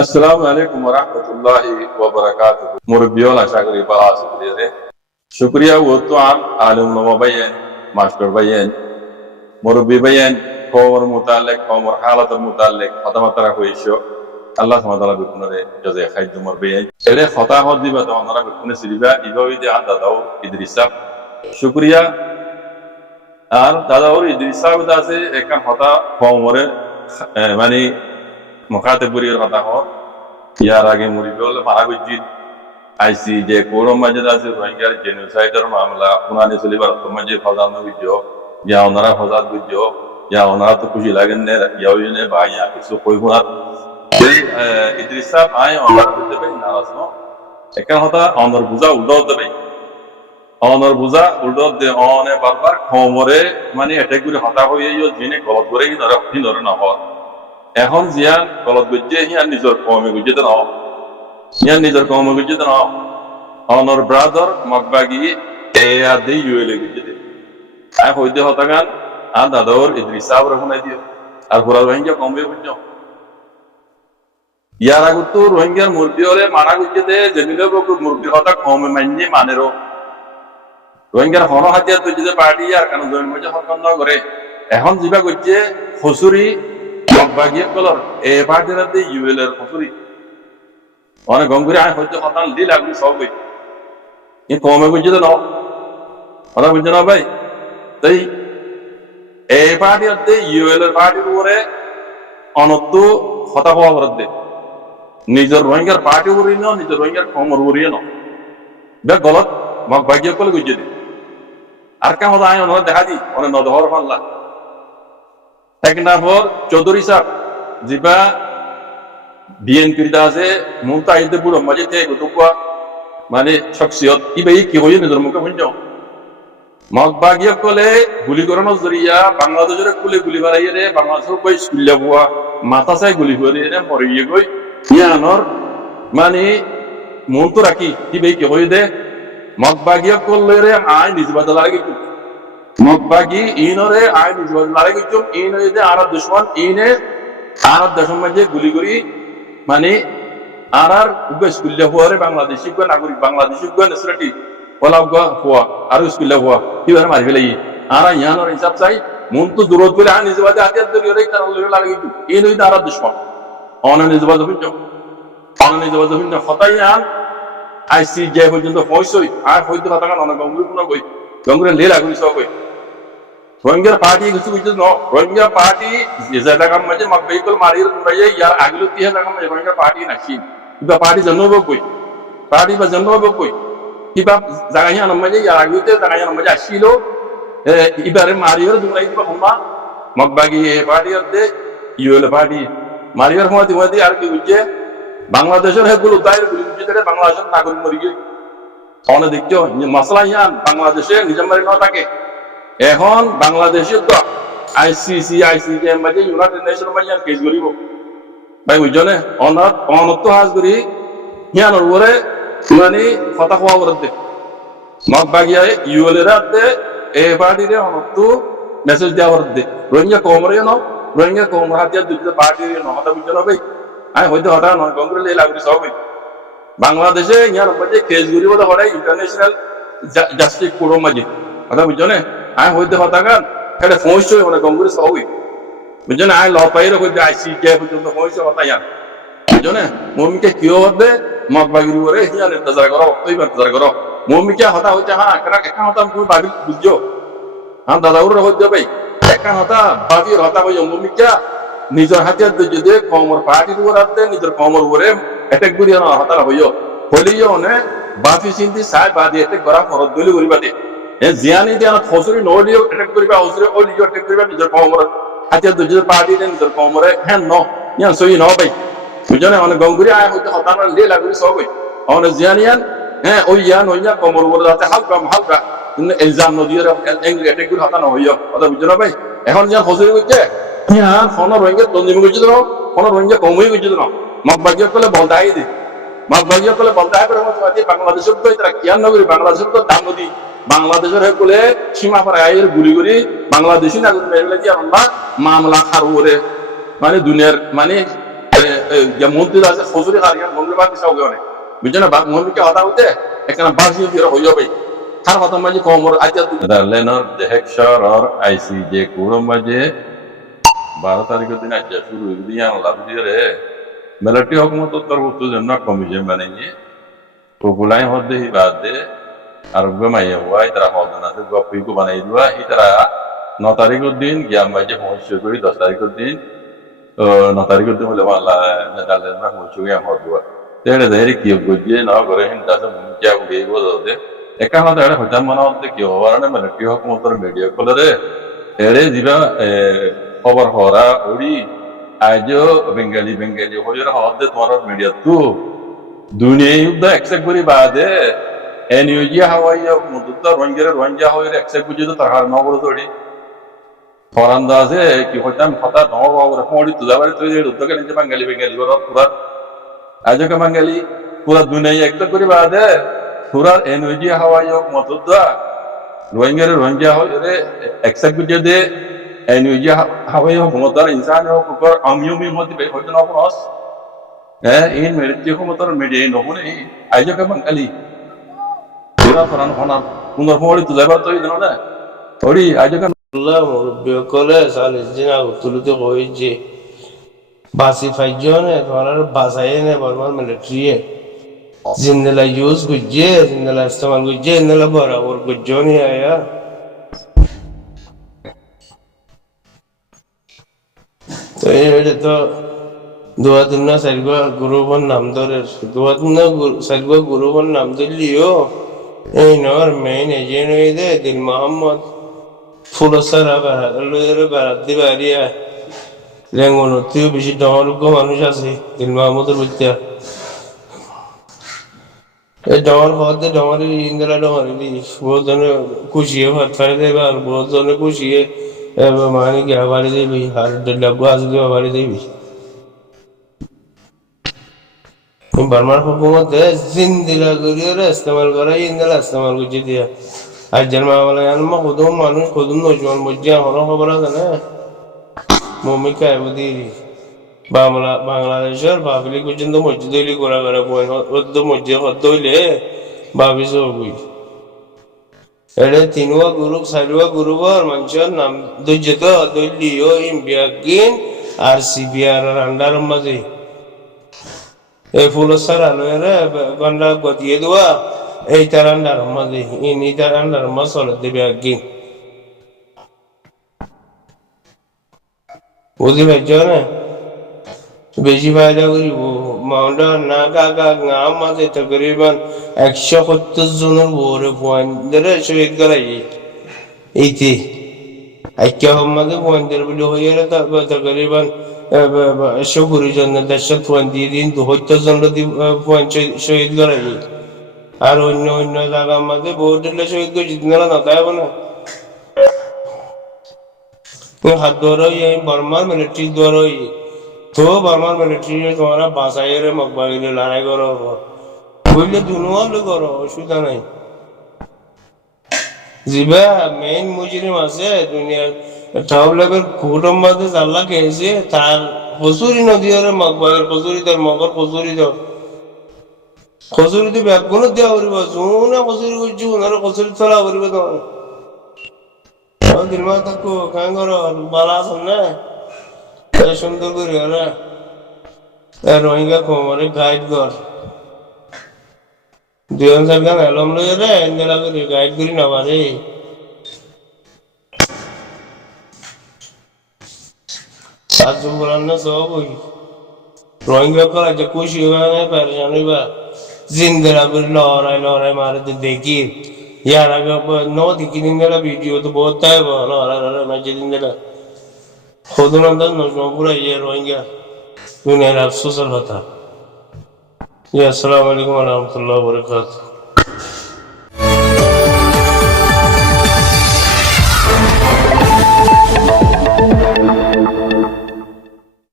আসসালামু আলাইকুম ওয়া রাহমাতুল্লাহি ওয়া বারাকাতুহু। মুরব্বিয়ন আশা করি ভালো আছেন। শুকরিয়া ও তো আলিম ওলামা ভাইয়েন, মাস্টার ভাইয়েন, মুরব্বি ভাইয়েন, কওমের মুতাল্লিক কওমের হালাতের মুতাল্লিক কথাবার্তা হইছো। আল্লাহ সুবহানাহু ওয়া তাআলা বিকুনরে জাযায়ে খাইর জুমর ভাইয়েন। এরে কথা হদ দিবা তো আপনারা বিকুনে সিরিবা ইভাবে যে আদা দাও ইদ্রিস সাহেব। শুকরিয়া। আর দাদাওর ইদ্রিস সাহেব আছে একান কথা কওমরে মানে মুখাতেবুরির কথা হয়। ইয়ার আগে মুরিবে হলে মারা গজিত আইসি যে কোরম মাঝে আছে রোহিঙ্গার জেনোসাইডের মামলা উনানি চলিবার মাঝে ফজাদ গুজ ইয়া ওনারা ফজাদ গুজ ইয়া ওনারা তো খুশি লাগেন নে ইয়া ইনে বা ইয়া কিছু কই হুনার এই ইদ্রিস সাহেব আয় ওনারা বলতে ভাই নারাজ ন একা হতা অনর বুঝা উল্টো দেবে অনর বুঝা উল্টো দে অনে বারবার খমরে মানে অ্যাটাক করে হতা হয়ে জিনে গলত করে হিনরে না হয় এখন জিয়ান গলত গুজে হিয়ার নিজের কমে গুজে তো নাও ইয়ার নিজের কমে গুজে তো নাও অনর ব্রাদার মকবাগি এ আদে ইউএলএ গুজে দে আই হইতে হতাগান আর দাদর ইদ্রিস সাহেব রহুনাই দিও আর পুরা রোহিঙ্গা কমবে বুঝছো ইয়ার আগে তো রোহিঙ্গার মুরগি হলে মারা গুজে দে জমিলে মুরগির হতা কমে মাইনে মানেরও রোহিঙ্গার হন হাতিয়ার তো যদি পার্টি আর কেন জয়েন মজা হরকন্দ করে এখন যিবা গুজে হসুরি মকবাগি কলর এ পার্টিরাতে ইউএলএ এর হসুরি অনেক গঙ্গুরি আয় হইতে হতান লি লাগলি সব বই এ কমে বুঝতে নাও কথা বুঝছে না ভাই তাই এই পার্টি হতে ইউএল এর পার্টির উপরে অনত্য হতা হওয়া করে দে নিজের রোহিঙ্গার পার্টি উড়িয়ে নাও নিজের রোহিঙ্গার কমর উড়িয়ে নাও বে গলত মগ ভাগ্য করে বুঝিয়ে দে আর কে হতা আয় ওনারা দেখা দি অনেক নদহর পাল্লা এক নাফর চৌধুরী সাহেব যিবা বিএনপির আছে মুতাহিদ বুড়ো মাঝে থেকে গুতুকুয়া মানে শখসিয়ত ইবে কি হয়ে নিজের মুখে বুঝছো মগবাগিয়া কলে গুলি করানোর জরিয়া বাংলাদেশের কুলে গুলি বাড়াইয়ে রে বাংলাদেশের কই স্কুলে বুয়া মাথা চাই গুলি করে রে মরে গিয়ে কই ইয়ানোর মানে মন তো রাখি ইবে কি হয়ে দে মগবাগিয়া করলে রে আয় নিজ বাদল লাগে মগবাগি ইনরে আয় নিজ বাদল লাগে ইন হয়ে দে আর দুশ্মন ইনে আর দেশের মাঝে গুলি করি মানে আর স্কুলে হওয়ারে বাংলাদেশি নাগরিক বাংলাদেশি নেসরাটি ওলা হওয়া আর স্কুলে হওয়া কিভাবে মারি ফেলে আর ইয়ানোর হিসাব চাই মন তো দূরত বলে আর নিজে বাদে হাতিয়ার ধরে তার লাগে এই নই আর দুশ্মন অন নিজে বাদ হইন অন নিজে বাদ হইন হতাই আন আইসি যে পর্যন্ত পয়সই আর হইতে কথা অনেক গঙ্গুরি কোনো কই গঙ্গুরে লে লাগি সব কই রোহিঙ্গার পার্টি কিছু বুঝতে ন রোহিঙ্গা পার্টি যে জায়গা মাঝে মকবাইকল মারির মুরাইয়া ইয়ার আগলো 30 টাকা মাঝে রোহিঙ্গা পার্টি নাকি কিবা পার্টি জন্মব কই পার্টি বা জন্মব কই কিবা জায়গা হিয়া মাঝে ইয়ার আগলোতে জায়গা হিয়া মাঝে আসিল ইবারে মারির দুরাই দিবা হম্মা মকবাগি পার্টি হতে ইউএল পার্টি মারির হমা দিমাদি আর কি বুঝছে বাংলাদেশের হেগুলো দায়ের গুলি বুঝতে বাংলাদেশের নাগরিক মরি গই অনে দেখছো মাসলা ইয়ান বাংলাদেশে নিজাম মারি ন থাকে এখন বাংলাদেশে তো আইসিজে মাঝে ইউনাইটেড নেশনের মাঝে কেস করিব ভাই বুঝছো অনত হাজ করি হিয়ানোর উপরে মানে কথা হওয়া করে দে মগবাগিয়া ইউএল এর হাতে এ পার্টিরে অনত মেসেজ দেওয়া করে দে রোহিঙ্গা কমরে ন রোহিঙ্গা কমর হাতিয়ার দুটো পার্টির নহতা বুঝছো না ভাই আমি হয়তো হঠাৎ নয় কংগ্রেস এই লাগবে সব বাংলাদেশে ইয়ার মাঝে কেস করিব তো হঠাৎ ইন্টারন্যাশনাল জাস্টিস কোর্টের মাঝে কথা বুঝছো না আমি হইতে হতাগান এটা পৌঁছই মানে কংগ্রেস হবই বুঝছো না আই ল পাইরে হইতে আইসি কে পর্যন্ত পৌঁছে হতা ইয়ান বুঝছো না মমিকে কিও হতে মগবাগির উপরে হিয়ান ইন্তজার করো তুই ইন্তজার করো মমিকে হতা হইতে হ্যাঁ একা হতা তুমি ভাবি বুঝছো হ্যাঁ দাদাউর হইতে ভাই একা হতা ভাবির হতা হইও মমিকে নিজের হাতিয়ার যদি কমর পার্টির উপর হাতে নিজের কমর উপরে অ্যাটাক করিয়া না হতা হইও হইলেও নে বাফি চিন্তি চাই বাদি অ্যাটাক করা ফরত দলি করিবা দে জিয়ানি দিয়া ফসরি নলিও অ্যাটাক করিবা হসরি ওলিও অ্যাটাক করিবা নিজের কমর হাতিয়ার যদি পার্টি নিজের কমরে হ্যাঁ ন ইয়ান সই ন ভাই বুঝনে মানে গঙ্গুরি আয় হইতে হতানা লে লাগরি সব হই অনে জিয়ানিয়ান হ্যাঁ ওই ইয়ান হইয়া কমর উপরে যাতে হালকা কিন্তু ইলজাম নদিয়ে অ্যাটাক করে হতানা হইও কথা বুঝছো না ভাই এখন জিয়ান ফসরি কইছে ইয়ান ফোন রোহিঙ্গা তঞ্জিম কইছে না ফোন রোহিঙ্গা কমই কইছে না মগবাগিয়া কলে বলদাই দি মগবাগিয়া কলে বলদাই করে মত বাংলাদেশের তো তারা কিয়ান নগরী বাংলাদেশের তো দাম নদী বাংলাদেশের হেকুলে সীমা পার আইয়ের গুলি গুলি বাংলাদেশি নাগরিক মেরে দিয়ে আমরা মামলা খার ওরে মানে দুনিয়ার মানে মন্ত্রী আছে ফজুরি হারিয়ান মন্ত্রী বাদ দিছে ওকে অনেক বুঝছো না মন্ত্রীকে হতা হইতে এখানে বাসি হয়ে যাবে তার কথা মাঝে কমর আজ লেনর দেহেক শহর আইসি যে কুরম মাঝে 12 তারিখের দিন আজ শুরু দিয়ে আনলাম দিয়ে রে মেলাটি হকমত উত্তর জন্য কমিশন বানিয়ে ওগুলাই হতে বাদে আর মাইয়া হওয়া তারা হদন আছে গপিকে বানাই দেওয়া তারা 9 তারিখের দিন গিয়া মাঝে পৌঁছে করি 10 তারিখের দিন 9 তারিখের দিন হলে মালা নেদারল্যান্ড পৌঁছে গিয়া হদুয়া তেড়ে দেরি কি গজিয়ে না করে হিন্দাসে মুঞ্জা উড়িয়ে গোদে একা হতে এড়ে হজাম মনে হতে কি হওয়ার না মেলাটি হকমতর মিডিয়া কলরে এড়ে দিবা খবর হরা ওড়ি আজও বেঙ্গালি হয়ে হতে তোমার মিডিয়া তো দুনিয়া যুদ্ধ একসেক করি বাদে এনইউজি হাওয়াই মদুদ্দ রোহিঙ্গা হয়ে একসেক বুঝি তো তাহার নগর তৈরি ফরান্দা আছে কি হইতাম কথা নগর ফড়ি তুলা বাড়ি তৈরি উদ্যোগে নিজে বাঙালি পুরা আজকে বাঙালি পুরা দুনিয়া একটা করি বাদে পুরা এনইউজি হাওয়াই মদুদ্দ রোহিঙ্গা হয়ে একসেক বুঝে দে এনইউজি হাওয়াই ক্ষমতার ইনসান হোক আমিও মধ্যে হয়তো নবনস in media ক্ষমতার মিডিয়া নহনে আজকে বাঙালি পুরা ফরান ফনার পুনর ফড়ি তুলা বাড়ি তৈরি না থরি আজকে Allah মুরব্বিয়কলে সালিসিনা উতুলুতে কইছে বাসি ফাইজনে তোমার বাসায়নে বর্মার মিলিটারিয়ে জিন্দেলা ইউজ গুজে জিন্দেলা ইস্তেমাল গুজে জিন্দেলা বরাবর গুজনি আয়া তো এটা তো দুয়া দিন না সাইগো গ্রুপের নাম ধরে দুয়া দিন না সাইগো গ্রুপের নাম দিলিও এই নর মেইন এজেন্ট হইছে দিল মোহাম্মদ ফুলসারা বেড়াত দিবারিয়া লেঙ্গনতিও বেশি ডমরুগ্য মানুষ আছে দিল মাহমুদের বুঝতে এই ডমর হতে ডমরি ইন্দিরা ডমরি বহুত জনে খুশিয়ে ভাত খাই দেবে আর বহুত জনে খুশিয়ে মানে গিয়া বাড়ি দেবি আর ডাব্বু আসলে বাড়ি দেবি বার্মার হুকুমতে জিন্দিলা করিয়ে ইস্তেমাল করা ইন্দিলা ইস্তেমাল করছে দিয়া আজের মামলা আনমা খুদুম মানুষ খুদুম নজওয়ান মজ্জা হলো খবর আছে না মমিকা এবদিরি বাংলাদেশের পাবলিক পর্যন্ত মসজিদ হইলে করা করে মসজিদ হতে হইলে ভাবিস হবি এটা তিনুয়া গ্রুপ চারুয়া গ্রুপর মানুষের নাম দৈর্য তো দৈলিও ইম্বিয়াগিন আর সিবিআর আন্ডার মাঝে এই ফুলসার আলোরে গন্ডা গতিয়ে দেওয়া এই তার আন্ডার মাঝে ইনি তার আন্ডার মাঝ চলে দেবে একদিন বুঝি পাইছ না বেশি ফায়দা করিব মাউন্টা না কাকা গাম মাঝে তকরিবান 170 জনের বরে পয়েন্টে শহীদ করাই এইতে আইকিয়া মাঝে পয়েন্টের বলে হয়ে তকরিবান 120 জনের 100 পয়েন্ট দিয়ে দিন 72 জনের পয়েন্ট শহীদ করাই আর অন্য অন্য জায়গার মাঝে বহুত শহীদ করে জিতনা না তাই না হাত ধরোই এই বর্মার মিলিটারি ধরোই তো বর্মার মিলিটারি তোমরা বাসাইয়ের মকবাইলে লড়াই করো বুঝলে দুনুয়ালে করো অসুবিধা নাই জিবা মেইন মুজরিম আছে দুনিয়ার টপ লেভেল কুটুম মাঝে জাল্লা খেয়েছে তার কচুরি নদীর মকবাইল কচুরি তার মগর কচুরি দাও কচুরি তো ব্যাগুলো দেওয়া করিব জুনা কচুরি করছি ওনারা কচুরি তোলা করিব তোমার দিলমা থাকো কাঁ করো বালা আছেন না সুন্দর করি ওরা রোহিঙ্গা কোমরে গাইড কর 2000 গান অ্যালবাম লই রে এন্দেলা করি গাইড করি না পারে সাহায্য করার না সব ওই রোহিঙ্গা করা যে খুশি হইবা না পেরেশান হইবা জিন্দেলা করে লড়াই মারে দেখি यार अगर 9 दिन का वीडियो तो बहुत है लड़ाई मैं दिन का खुद ना पूरा ये रोहिंग्या दुनिया अफसोस बता ये अस्सलाम वालेकुम व रहमतुल्लाहि व बरकातहू।